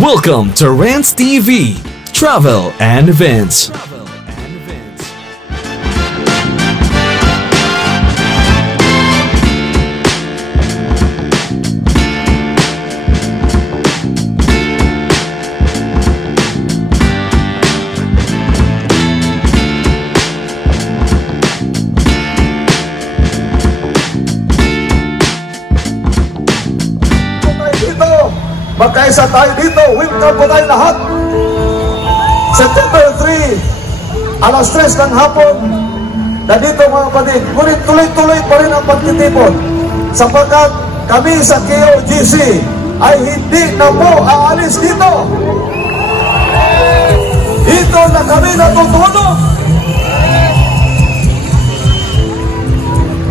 Welcome to Rants TV, Travel and Events. Magkaisa tayo dito. Welcome po tayo lahat. September 3, alas 3 ng hapon. Na dito mga kapatid. Ngunit tuloy-tuloy pa rin ang pagtitipon. Sapagkat kami sa KOGC ay hindi na po aalis dito. Dito na kami natutulog.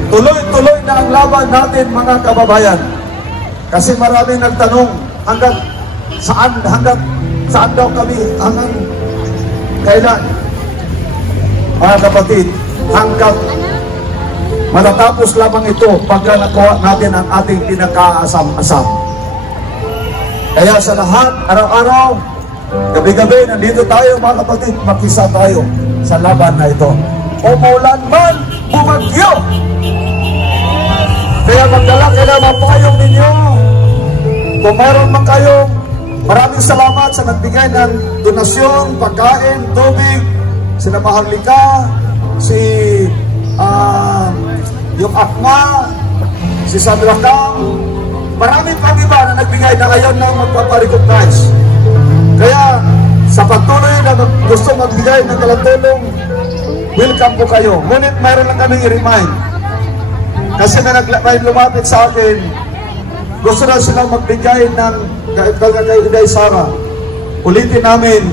Tuloy-tuloy na ang laban natin mga kababayan. Kasi maraming nagtanong hanggang saan daw kami, hanggang kailan? Mga kapatid, hanggang matatapos lamang ito pagka nakuha natin ang ating pinakaasam-asam. Kaya sa lahat, araw-araw, gabi-gabi, nandito tayo mga kapatid, makisa tayo sa laban na ito. Umulan man, bumagyo! Kaya magdala kayo ng mga payong ninyo. Kung mayroon man kayo, maraming salamat sa nagbigay ng donasyon, pagkain, tubig, sina Maharlika, yung Akma, si Sandra Kang, maraming pang iba na nagbigay na ngayon na magpaparecognize. Kaya sa patuloy na gusto magbigay ng kalatulong, welcome po kayo. Ngunit mayroon lang kaming i-remind. Kasi may lumapit sa akin, gusto na silang magbigay ng kay Inday Sara. Ulitin namin,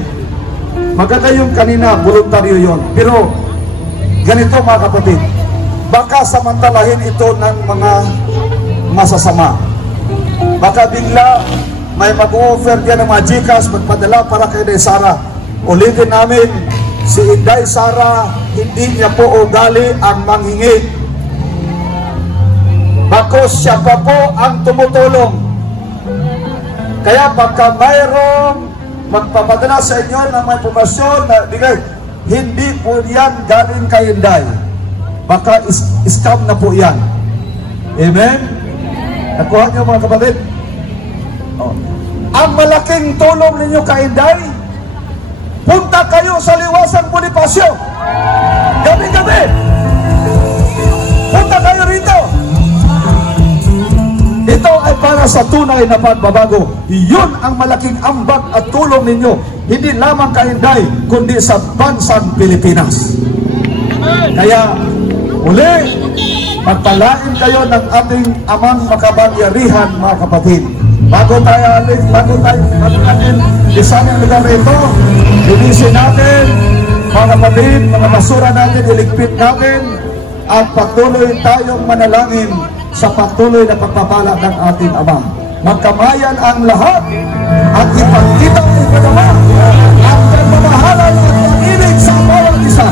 maganda yung kanina, voluntaryo yon. Pero ganito mga kapatid, baka samantalahin ito ng mga masasama. Baka bigla may mag-offer diyan ng mga Gcash, magpadala para kay Inday Sara. Ulitin namin, si Inday Sara, hindi niya po ugali ang manghingi. Bakos siya pa po ang tumutulong. Kaya pagka mayroong magpapadala sa inyo ng may impormasyon na bigay, hindi po yan galing kay Inday. Baka scam na po yan. Amen? Nakuha niyo mga kapatid? Oh. Ang malaking tulong ninyo kay Inday, punta kayo sa Liwasan Bonifacio. Gabi-gabi. Punta kayo rito. Ito ay para sa tunay na pagbabago. Iyon ang malaking ambag at tulong ninyo. Hindi lamang kay Inday, kundi sa bansang Pilipinas. Kaya, uli, pagpalain kayo ng ating amang makapangyarihan, mga kapatid. Bago tayo natin isang lugar ito, linisin natin, mga kapatid, mga basura natin, iligpit natin, at patuloy tayong manalangin sa patuloy na pagpapala ng ating Ama. Magkamayan ang lahat at ipagkita ng Ama ang pagmamahalan at pag-ibig sa bawat isa.